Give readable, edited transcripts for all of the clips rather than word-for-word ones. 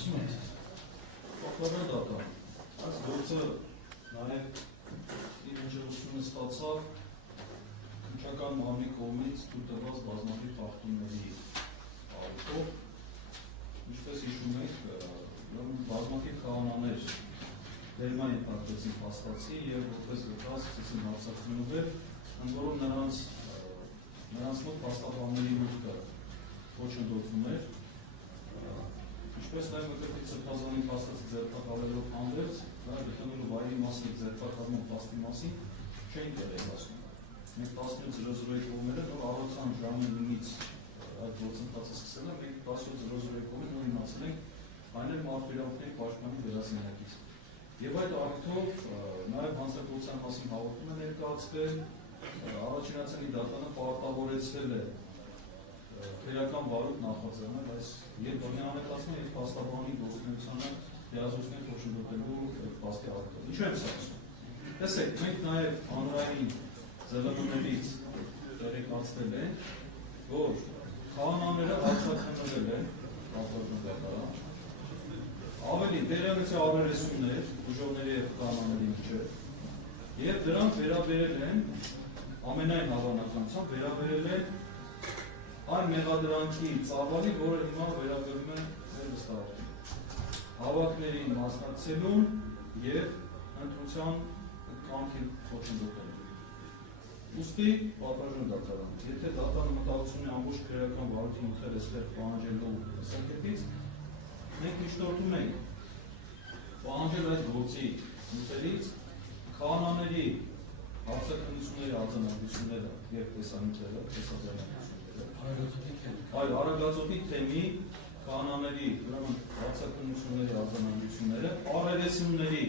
Լսում եք։ Պարտադիր դատա։ Այս գործը նաև իր հնչեղությունը ստացավ քննչական մարմնի կողմից թույլ տրված բազմաթիվ խախտումների առիթով, ինչպես հիշում եք, բազմաթիվ քահանաներ դերման ենթարկվեցին փաստացի եւ որպես վկա սկսեցին հարցակցություններ, ընդ որում նրանց մոտ փաստաբանների մուտքը ոչնչացում էր, ինչպես նաև մկրտիչ սրբազանի փաստացի ձերբակալելով հանդերձ, նաև գտնվելու վայրի մասին ձերբակալման փաստի մասին չէին տեղեկացնում։ Մենք 17:00-ի կողմերը նոր առողջության ժամը 9-ից այդ գործընթացը սկսել է, մենք 17:00-ի կողմերը նոր իմացել ենք այն էլ մարդու իրավունքների պաշտպանի գրասենյակից։ Եվ այդ առիթով նաև հանցագործության մասին հաղորդում է ներկայացվել, առաջինացանի դատանը պարտավորեցվել է քրեական բարույթ նախաձեռնել այս երկրորդ անհետացման եւ փաստաբանի գործունեությանը լիազորություններ խոշորոտելու փաստի առիթով։ Ինչու եմ սա ասում։ Տեսեք, մենք նաև հանրային ԶԼՄ-ներից տեղեկացվել ենք, որ քահանաները արձակնվել են պատվիրակատարան, ավելի դերակցի առերեսումներ ուժողների եւ քահանաների միջեւ եւ դրանք վերաբերել են ամենայն հավանականությամբ վերաբերել են այն մեղադրանքի ծավալի, որը հիմա վերաբերում է մեր վստահողին, հավաքներին մասնակցելուն եւ ընտրության կամքի խոչընդոտելուն։ Ուստի պատվիրակություն դատարան, եթե դատարանը մտահոգություն ունի ամբողջ քրեական բարույթի նյութերը այստեղ պահանջելու տեսակետից, մենք միշտորտում ենք պահանջել այս գործի նյութերից քահանաների հարցաքննությունների արձանագրությունները եւ տեսանյութերը, այո, Արագածոտնի թեմի քահանաների հարցաքննությունների արձանագրությունները, առերեսումների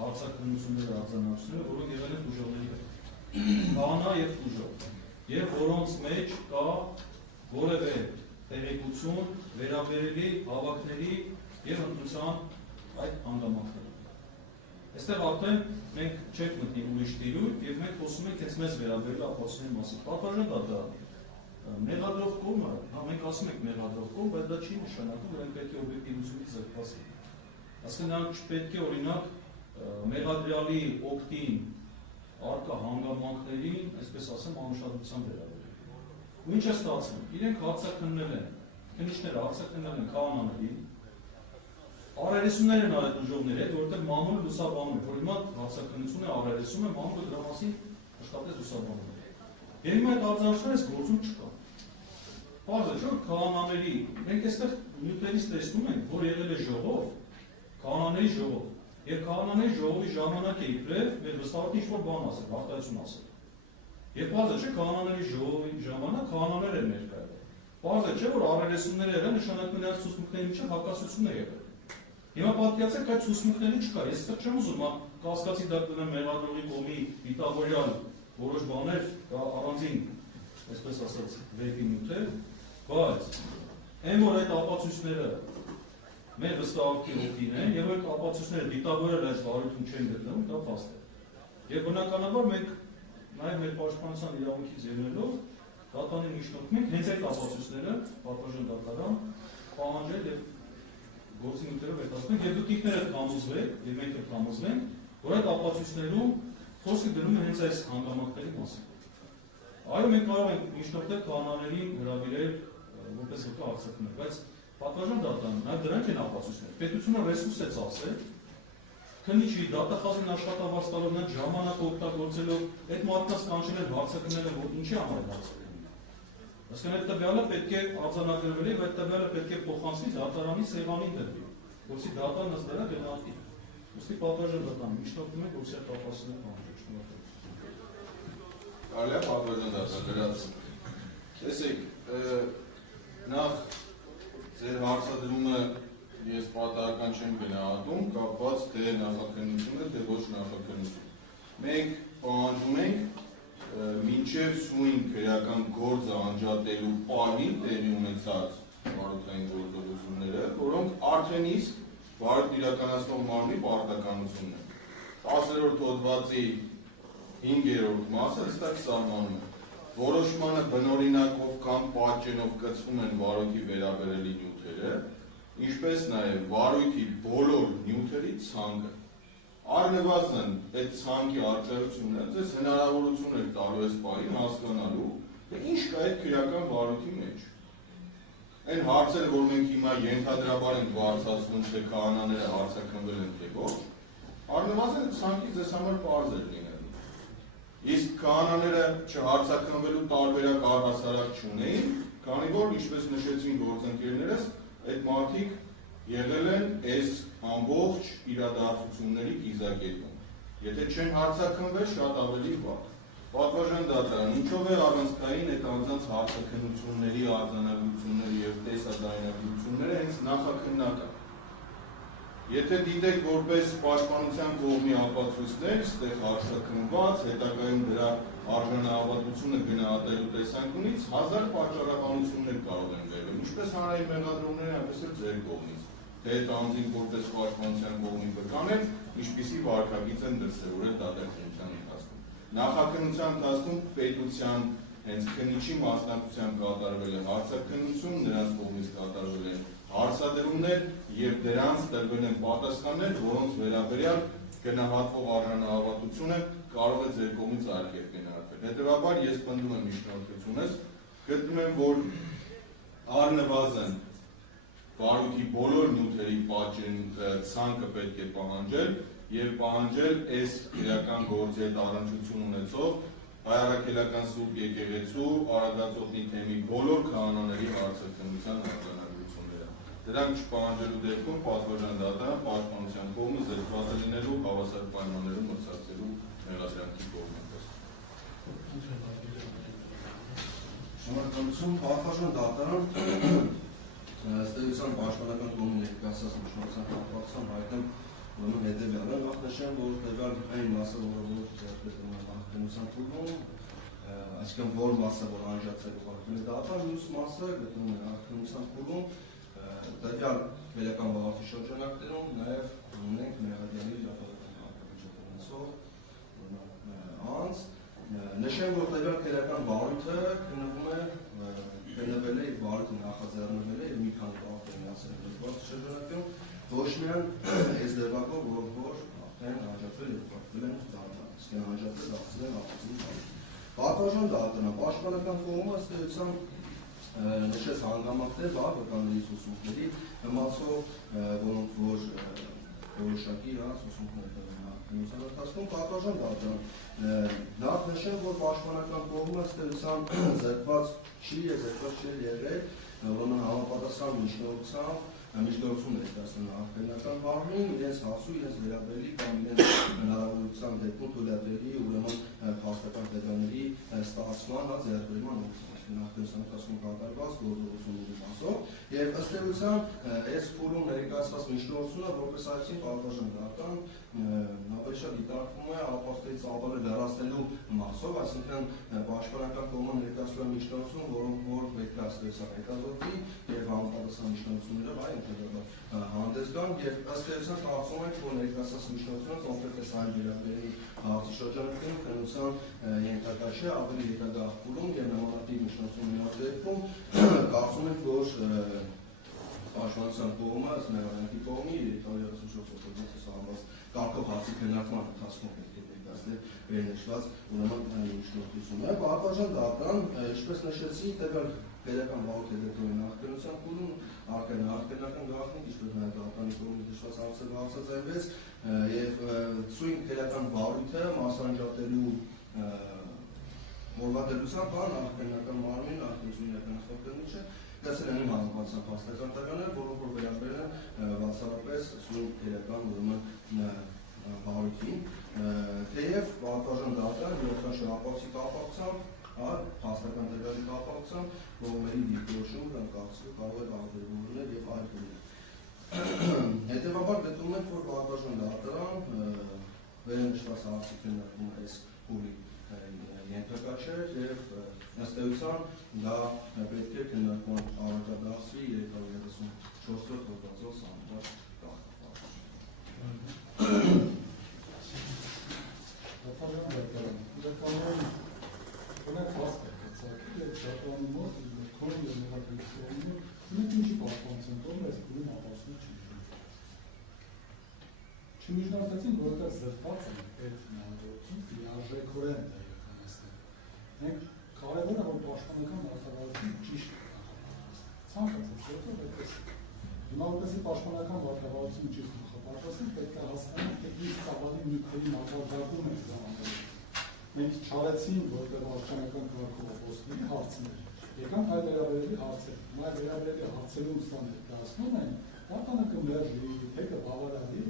հարցաքննությունների արձանագրությունները, որոնք եղել են ուժողների քահանա եւ ուժող, եւ որոնց մեջ կա որևէ տեղեկություն վերաբերելի հավաքների եւ ընտրության այդ հանգամանքների։ Այստեղ արդեն մենք չենք մտնի ուրիշ տիրույթ եւ մենք խոսում ենք հենց մեզ վերաբերյալ ապացույցների մասին։ Պատվիրակության դատարան մեղադրող կողմը, մենք ասում ենք մեղադրող կողմ, բայց դա չի նշանակում, որ պետք է օբյեկտիվությունից զրկված լինի։ Այսինքն նրանք չպետք է օրինակ մեղադրյալի օգտին առկա հանգամանքներին, այսպես ասեմ, անուշադրության վերաբերել։ Ու ինչ է ստացվում։ Իրենք հարցաքննել են, քննիչները հարցաքննել են քահանաների, առերեսումներ են արել ուժողների հետ, որովհետև մամուլը լուսաբանում է, որ հիմա հարցաքննությունը առերեսում է, մամուլը դրա մասին աշխատեց լուսաբանում է։ Եվ հիմա այդ արձանագրությունները այս գործում չկա։ Պարզ է, չէ՞ քահանաների, մենք այստեղ նյութերից տեսնում ենք, որ եղել է ժողով, քահանաների ժողով, եւ քահանաների ժողովի ժամանակ է իբրև մեր վստահողի ինչ-որ բան ասել, արտահայտություն ասել։ Եվ պարզ է, չէ՞ քահանաների ժողովի ժամանակ քահանաներ են ներկայացել։ Պարզ է, չէ՞ որ առերեսումներ եղան, նշանակում է նրանց ցուցմունքների միջև հակասություն է եղել։ Հիմա պատկերացեք այդ ցուցմունքների չկա, ես այստեղ չեմ ուզում կասկածի տակ դնեմ մեղադրողի կողմի դիտավորյալ որոշ բաներ, առանձին, այսպես ասած, վեպի նյութեր, բայց այն որ այդ ապացույցները մեր վստահողի օգտին են եւ այդ ապացույցները դիտավորել այս վարույթում չեն գտնվում, դա փաստ է։ Եվ բնականաբար մենք նաեւ մեր պաշտպանության իրավունքից ելնելով դատարանին միջնորդում ենք հենց այդ ապացույցները պատվիրակության դատարան պահանջել եւ գործի նյութերով հետազոտենք եւ դուք ինքներդ համոզվեք եւ մենք էլ համոզվենք, որ այդ ապացույցներում խոսքը դնում է հենց այս հանգամանքների մասին։ Այո, մենք կարող ենք միջնորդել քահանաներին հրավիրել որպես վկա արձակնել, բայց պատվիրակության դատարանը նաեւ դրանք են ապացույցները։ Պետությունը ռեսուրս է ծախսել, քննիչի դատախազին աշխատավարձ տալով նա ժամանակ օգտագործելով այդ մարդկանց կանչել հարցակները, որ ինչի համար են հարցակները։ Այսինքն այդ տվյալը պետք է արձանագրվի եւ այդ տվյալը պետք է փոխանցվի դատարանի սեղանին դրվի, որովհետեւ դատարանը ըստ դրա գնահատի։ Ուստի պատվիրակության դատարանը միջնորդում է գործի ապացույցներ պահանջել։ Կարելի է պատվիրակության դատարան գրած։ Տեսեք, նախ ձեր հարցադրումը ես պատահական չեմ գնահատում, կապված թե նախաքննություն է, թե ոչ նախաքննություն։ Մենք պահանջում ենք մինչև սույն քրեական գործը անջատելու պահին տեղի ունեցած բարոյական գործողությունները, որոնք արդեն իսկ բարոյթ իրականացնող մարմնի պարտականությունն են։ 10-րդ հոդվածի 5-րդ մասը հստակ սահմանում է։ Որոշմանը բնօրինակով կամ պատճենով կցվում են բարոյթի վերաբերելի նյութերը ինչպես նաև վարույթի բոլոր նյութերի ցանկը։ Առնվազն այդ ցանկի առկայությունը ձեզ հնարավորություն է տալու այս պահին հասկանալու, թե ինչ կա այդ քրեական վարույթի մեջ։ Այն հարցերը, որ մենք հիմա ենթադրաբար ենք բարձրացնում, թե քահանաները հարցաքննվել են թե ոչ, առնվազն այդ ցանկի ձեզ համար պարզ է լինելու։ Իսկ քահանաները չհարցաքննվելու տարբերակ առհասարակ չունեին, քանի որ, ինչպես նշեցին գործընկերներս, այդ մարդիկ եղել են այս ամբողջ իրադարձությունների կիզակետում։ Եթե չեն հարցաքննվել, շատ ավելի վատ։ Պատվարժան դատարան, ինչով է առանցքային այդ անձանց հարցաքննությունների արձանագրությունները եւ տեսաձայնագրությունները հենց նախաքննական։ Եթե դիտեք որպես պաշտպանության կողմի ապացույցներ, ստեղ հարցաքննված, հետագայում դրա արժանահավատությունը գնահատելու տեսանկյունից 1000 պատճառաբանություններ կարող են վերել, ինչպես հանրային մեղադրումները, այնպես էլ ձեր կողմից, թե այդ անձին որպես պաշտպանության կողմի վկանել, ինչպիսի վարքագիծ են դրսևորել դատախազության ընթացքում։ Նախաքննության ընթացքում պետության հենց քննիչի մասնակցությամբ կատարվել է հարցաքննություն, նրանց կողմից կատարվել են հարցադրումներ եւ դրանց տրվել են պատասխաններ, որոնց վերաբերյալ գնահատվող արժանահավատությունը կարող է ձեր կողմից այլ կերպ գնահատվել։ Հետևաբար ես պնդում եմ իշխանությունից, գտնում եմ, որ առնվազն վարույթի բոլոր նյութերի պատճեն ցանկը պետք է պահանջել եւ պահանջել այս իրական գործի հետ առնչություն ունեցող հայրաքելական սուրբ եկեղեցու Արագածոտնի թեմի բոլոր քահանաների հարցաքննության արձանագրությունները։ Դրանք չպահանջելու դեպքում պատվարժան դատարան պաշտպանության կողմը զրկված է լինելու հավասար պայմաններում մրցակցելու մեղադրանքի կողմից։ Շնորհակալություն, պատվարժան դատարան ըստեյության պաշտպանական կողմի ներկայացած նշանակության կապակցությամբ հայտնեմ ուրեմն հետևյալը, նախ նշեմ, որ տվյալ այն մասը, որը նախաքննության փուլում, այսինքն որ մասը, որ անջատվել ուղարկվել է դատարան, մյուս մասը գտնվում է նախաքննության փուլում, տվյալ քրեական վարույթի շրջանակներում նաև ունենք մեղադրյալի իրավաբանական անձ, նշեմ, որ տվյալ քրեական վարույթը քննվել է, վարույթը նախաձեռնվել է եւ մի քանի տարի միասին դեպքում շրջանակում ոչ միայն այս դեպքով, որ արդեն անջատվել եւ պատվել են դատարան, իսկ անջատվել դարձել են ապացույց։ Պատվարժան դատարանը պաշտպանական կողմը ըստ էության նշեց հանգամանքներ վարկանների ուսումնների ըմացով, որոնք որ որոշակի ուսումններ կան ընթացքում պատվարժան դատարան նախ նշեմ, որ պաշտպանական կողմը ըստ էության զրկված չի եղել, ուրեմն համապատասխան միջնորդություն է դասում նախաքննական բանին, իրենց հասու, իրենց վերաբերելի կամ իրենց հնարավորության դեպքում թույլատրելի ուրեմն փաստական տվյալների ստացման, ձեռքբերման նախաքննության ընթացքում կատարված գործողությունների մասով եւ ըստ էության այս փուլում ներկայացված միջնորդությունը որպես այսին պատվարժան դատարան ավելի շատ դիտարկվում է ապաստույց ծավալը լրացնելու մասով, այսինքն պաշտպանական կողմը ներկայացնում է միջնորդություն, որոնք որ պետք է ըստ էության հետազոտվի եւ համապատասխան միջնորդություններով այն հանդես գան եւ ըստ էության կարծում ենք, որ ներկայացած միջնորդությունը կոնկրետ այն վերաբերելի հարցի շրջանակներում քննության ենթակա չէ, ավելի հետագա փուլում եւ նմանատիպ միջնորդությունների դեպքում կարծում ենք, որ պաշտպանության կողմը, ըստ մեղադրանքի կողմի 34 օգոստոսի սահմանված կարգով հարցի քննարկման ընթացքում պետք է ներկայացնել վերնշված ուրեմն միջնորդությունը։ Պատվարժան դատարան, ինչպես նշեցի, տվյալ քրեական վարույթի դեպքում նախաքննության փուլում արկայնական գաղտնիք, ինչպես նաև դատարանի կողմից նշված հարցը հարցազրվեց եւ ցույց քրեական վարույթը մասնաճատելու մորվադելության բան նախաքննական մարմին արտադրություն իրականացնող կնիչը կասել են համապատասխան փաստական տվյալներ, որոնք որ վերաբերել են բացառապես սուրբ քրեական ուրեմն վարույթին, թեև պատվարժան դատարան իրական շահապատվի կապակցությամբ փաստական տվյալի կապակցությամբ կողմերի դիրքորոշում կամ կարծիքը կարող է տարբերվել եւ այլ դեպքեր։ Հետևաբար գտնում ենք, որ պատվարժան դատարան վերնշված հարցի քննարկումը այս փուլի ենթակա չէ եւ ըստ էության դա պետք է քննարկման առաջադարձի 334-րդ հոդվածով սահմանված կարգապատում։ միջնորդեցին, որտեղ զրկված են այդ հնարավորություն, լիարժեքորեն դա իրականացնել։ Մենք կարևոր է, որ պաշտպանական վարդավարությունը ճիշտ նախապատրաստվի։ Ցանկացած այդպես։ Հիմա որպեսզի պաշտպանական վարդավարությունը ճիշտ նախապատրաստվի, պետք է հասկանալ, թե ինչ ծավալի նյութերի մակարդակում է զբաղվել։ Մենք չարեցին, որտեղ արժանական կարգով օգոստների հարցներ, եկան հայ վերաբերելի հարցեր։ Հայ վերաբերելի հարցերում սա ներկայացնում են, դա տանը կմերժի, թե կբավարարի։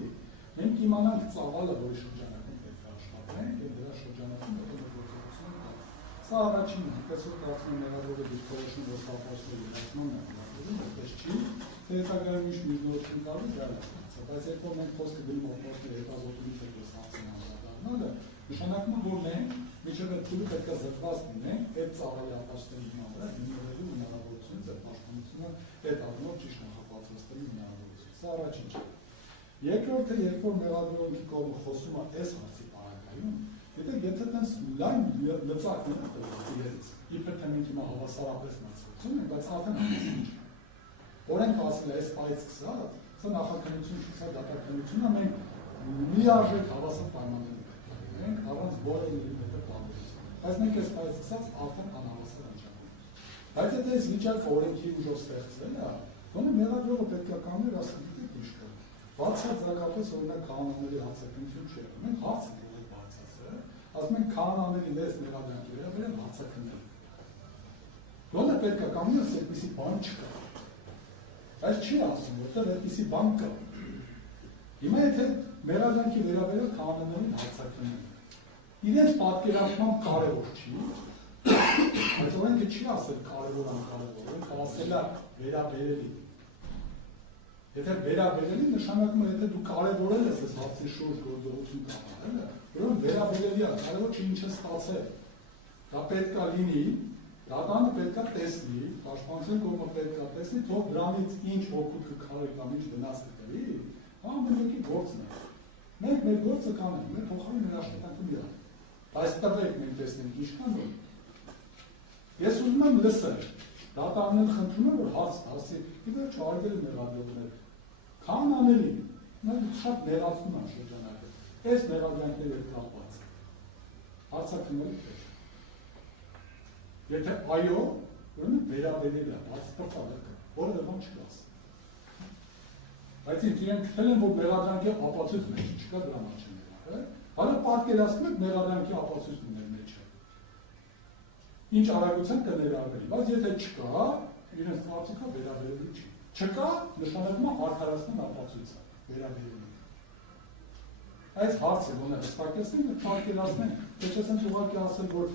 Մենք իմանանք ծավալը, որի շրջանակում պետք է աշխատենք, եւ դրա շրջանակում պետք է գործողություն տալ։ Սա առաջինն է, պես որ կարծում եմ ներառվող է դիրքորոշում, որ սահմանների իրացմանն է հնարավորում, որպես չի, թե հետագայում ինչ միջնորդություն տալու դա է։ Բայց երբ որ մենք խոսքը գնում օգոստների հետազոտումից հետո սահմանը անդրադառնալը, նշանակում է, որ մենք միջև այդ փուլը պետք է զրկված լինենք այդ ծավալի ապաստների հիման վրա հիմնվելու հնարավորությունից այդ պաշտպանությունը այդ առումով ճիշտ նախապատրաստելու հնարավորություն։ Սա առաջին չէ։ Երկրորդը, երբ որ մեղադրողի կողմը խոսում է այս հարցի պարագայում, եթե տենց լայն լծակն է իրենց, իբր թե մենք հիմա հավասարապես մացվեցում ենք, բայց արդեն ամիսին չէ։ Օրենքը ասել է այս պայից սկսած, սա նախաքննություն չի, սա դատաքննություն է, մենք միարժեք հավասար պայմանների ենք, առանց որևէ պատմություն։ Բայց մենք այս պայից սկսած արդեն անհավասար անջանում։ Բայց եթե այս վիճակը օրենքի ուժով ստեղծվել է, ոնը մեղադրողը պետք է կանոներ ասկիլի ինչ կա։ Բացարձակապես օրինակ քահանաների հացակնություն չէ։ Մենք հարց ենք բացածը, ասում ենք քահանաների մեծ մեղադրանքի վերաբերյալ հացակնել։ Ոնը պետք է կանոներ այսպիսի բան չկա։ Այս չի ասում, որտեղ այդպիսի բան կա։ Հիմա եթե մեղադրանքի վերաբերյալ քահանաներին հացակնեն, իրենց պատկերացման կարևոր չի, բայց օրենքը չի ասել կարևոր անկարևոր, օրենքը ասել է վերաբերելի։ Եթե վերաբերելի նշանակում է, եթե դու կարևորել ես այս հարցի շուրջ գործողություն կատարել, ուրեմն վերաբերելի է, կարևոր չի ինչ է ստացել։ Դա պետք է լինի, դատանը պետք է տեսնի, պաշտպանության կողմը պետք է տեսնի, թող դրանից ինչ օգուտ կգալի կամ ինչ վնաս կգալի, ամեն մեկի գործն է։ Մենք մեր գործը կանենք, մեր փոխարեն մեր աշխատանքը մի է։ Այս տվեք մենք տեսնենք ինչքան որ։ Ես ուզում եմ լսել, դատարանները խնդրում են, որ հարց ասի, ի վերջո արգել են մեղադրողներ, քահանաներին, շատ ներածում են շրջանակը, այս մեղադրանքների հետ կապված, հարցաքննելու թե։ Եթե այո, ուրեմն վերաբերել է, բացատրել է, որևէ բան չկա ասել։ Բայց իրենք գտել են, որ մեղադրանքի ապացույց մեջ չկա, դրա մեջ չեն եղել։ Հալը պատկերացնում եք մեղադրանքի ապացույցն ուներ մեջը։ Ինչ արագությամբ կներառվի, բայց եթե չկա, իրենց կարծիքով վերաբերելու չի։ Չկա, նշանակում է արդարացնեն ապացույցը, վերաբերելու։ Այս հարցը ոնը հստակեցնենք, պատկերացնենք, թե չես ենք ուղղակի ասել, որ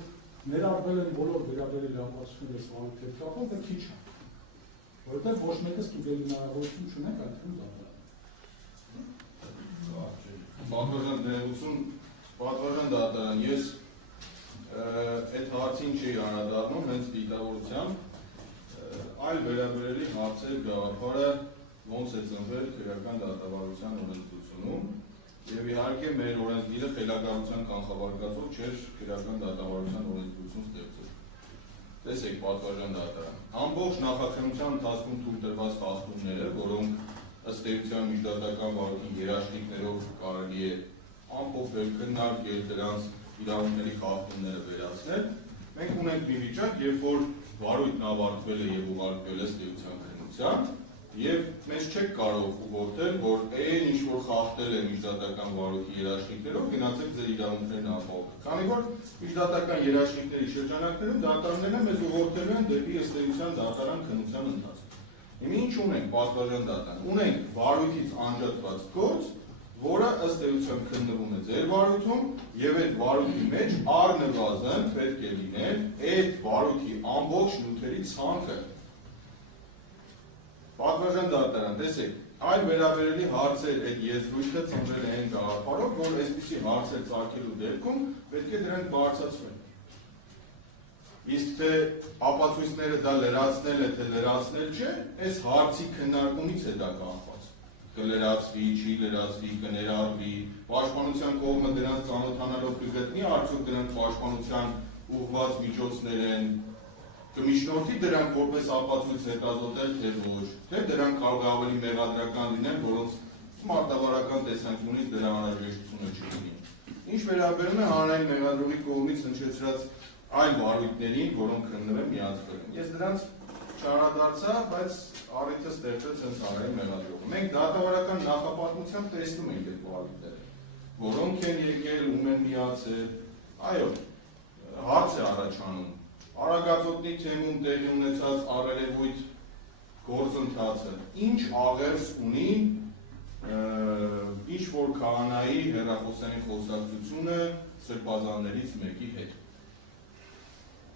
ներառվել են բոլոր վերաբերելի ապացույցները սվալիք հետ կապված, դա քիչ է։ Որովհետև ոչ մեկը ստուգելու հնարավորություն չունենք այդ թվում դատարան։ Պատվաժան դատարան, ես այդ հարցին չի անդրադառնում, հենց դիտավորությամբ այլ վերաբերելի հարցեր գաղափարը ոնց է ծնվել քրեական դատավարության օրենսդրությունում եւ իհարկե մեր օրենսգիրը խելագարության կանխավարկածով չէր քրեական դատավարության օրենսդրություն ստեղծել։ Տեսեք պատվաժան դատարան։ Ամբողջ նախաքննության ընթացքում թույլ տրված խախտումները, որոնք ըստ էության միջդատական վարույթի երաշխիքներով կարելի է ամփոփել, քննարկել դրանց իրավունքների խախտումները վերացնել, մենք ունենք մի վիճակ, երբ որ վարույթն ավարտվել է եւ ուղարկվել է ըստ էության քննության, եւ մեզ չեք կարող ուղղորդել, որ այն ինչ որ խախտել է միջդատական վարույթի երաշխիքներով, գնացեք ձեր իրավունքներն ապահովեք։ Քանի որ միջդատական երաշխիքների շրջանակներում դատարանները մեզ ուղղորդելու են դեպի ըստ էության դատարան քննության ընթացք։ Հիմա ինչ ունենք պատվաժան դատարան։ Ունենք վարույթից անջատված գործ, որը ըստ էության քննվում է ձեր վարույթում եւ այդ վարույթի մեջ առնվազն պետք է լիներ այդ վարույթի ամբողջ նյութերի ցանկը։ Պատվաժան դատարան, տեսեք, այլ վերաբերելի հարցեր այդ եզրույթը ծնվել է այն գաղափարով, որ այսպիսի հարցեր ծագելու դեպքում պետք է դրանք բարձրացվեն։ Իսկ թե ապացույցները դա լրացնել է, թե լրացնել չէ, այս հարցի քննարկումից է դա կախված։ Կլրացվի, չի լրացվի, կներառվի, պաշտպանության կողմը դրանց ծանոթանալով կգտնի, արդյոք դրանք պաշտպանության ուղղված միջոցներ են, կմիջնորդի դրանք որպես ապացույց հետազոտել, թե ոչ, թե դրանք կարող է ավելի մեղադրական լինեն, որոնց մարտավարական տեսանկյունից դրա անհրաժեշտությունը չլինի։ Ինչ վերաբերում է հանրային մեղադրողի կողմից հնչեցրած այլ վարույթներին, որոնք քննվել միացվել են։ Ես դրանց չարադարձա, բայց առիթը ստեղծեց հենց հանրային մեղադրողը։ Մենք դատավարական նախապատմությամբ տեսնում ենք այդ վարույթները, որոնք են եկել, ում են միացել։ Այո, հարց է առաջանում։ Արագածոտնի թեմում տեղի ունեցած առերևույթ գործընթացը ինչ աղերս ունի ինչ որ քահանայի հեռախոսային խոսակցությունը սրբազաններից մեկի հետ,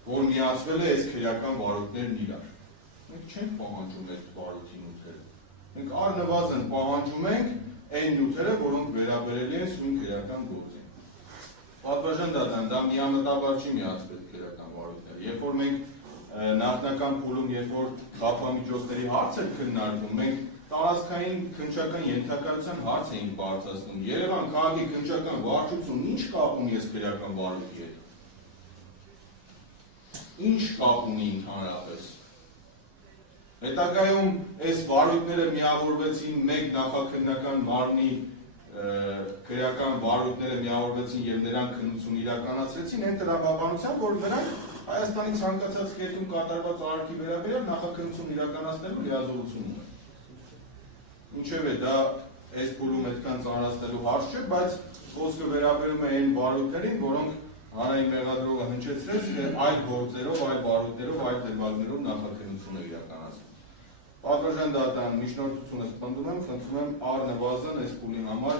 որ միացվել է այս քրեական վարույթներն իրար։ Մենք չենք պահանջում այդ վարույթի նյութերը։ Մենք առնվազն պահանջում ենք այն նյութերը, որոնք վերաբերելի են սույն քրեական գործին։ Պատվաժան դատան, դա միամտաբար չի միացվել քրեական վարույթները։ Երբ որ մենք նախնական փուլում, երբ որ խաբամիջոցների հարց էր քննարկվում, մենք տարածքային քննչական ենթակայության հարց էինք բարձրացնում։ Երևան քաղաքի քննչական վարչությունն ինչ կապ ունի այս քրեական վարույթի հետ։ Ինչ կապ ունի ընդհանրապես։ Հետագայում այս վարույթները միավորվեցին մեկ նախաքննական մարմնի քրեական վարույթները միավորվեցին եւ նրանք քննություն իրականացրեցին այն տրամաբանությամբ, որ նրանք Հայաստանի ցանկացած կետում կատարված արարքի վերաբերյալ նախաքննություն իրականացնելու լիազորություն ունեն։ Ինչևէ դա այս փուլում այդքան ծանրացնելու հարց չէ, բայց խոսքը վերաբերում է այն վարույթներին, որոնք հանրային մեղադրողը հնչեցրեց այլ գործերով, այլ վարույթներով, այլ դեպքերով նախաքննություն է իրականացնում։ Պատվաժան դատան միջնորդությունը սպնդում եմ, խնդրում եմ առնվազն այս փուլի համար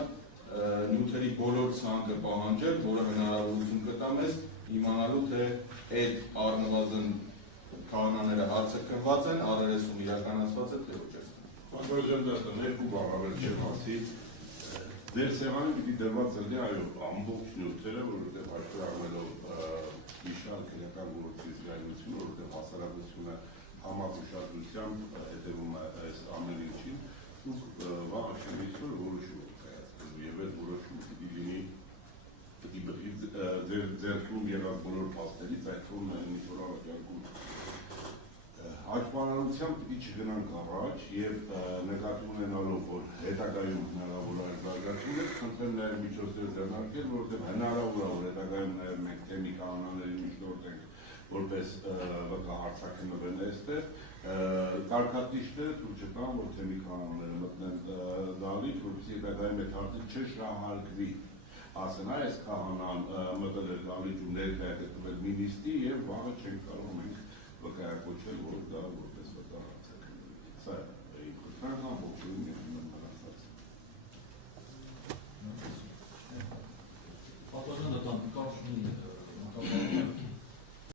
նյութերի բոլոր ցանկը պահանջել, որը հնարավորություն կտա մեզ իմանալու թե այդ առնվազն քահանաները հարցակնված են, առերեսում իրականացված է թե ոչ է։ Պատվաժան դատան երկու բառ ավել չեմ ասի, ձեր սեղանի պիտի դրված լինի այո ամբողջ նյութերը, որովհետև հաշվի առնելով իշալ քրեական գործի զգայունությունը, որովհետև հասարակությունը համակ ուշադրությամբ հետևում է այս ամեն ինչին, դուք վաղ շնորհիվ որոշում եք կայացնելու եւ այդ որոշումը պիտի լինի ձեր ձեռքում եղած բոլոր փաստերից, այդ թվում է ինչ որ առաջարկում հաշվառությամբ պիտի չգնանք առաջ եւ նկատի ունենալով, որ հետագայում հնարավոր է զարգացումներ, խնդրեմ նաեւ միջոցներ ձեռնարկել, որովհետեւ հնարավոր է, որ հետագայում նաեւ մենք թեմի կանոնների միջնորդենք, որպես վկահարցակնվեն այստեղ, կարգատիչները թույլ չտան, որ թեմի կանոնները մտնեն դալիճ, որպեսզի հետագայում այդ հարցը չշահարկվի, ասեն այս քահանան մտել է դալիճում ներկայ է գտնվել մինիստրի եւ վաղը չենք կարող մենք վկայակոչել, որ դա որպես վկահարցակնվի։ Սա է իմ խնդրանքը ամբողջովին մնացած։ Պատվաժան դատան կարծում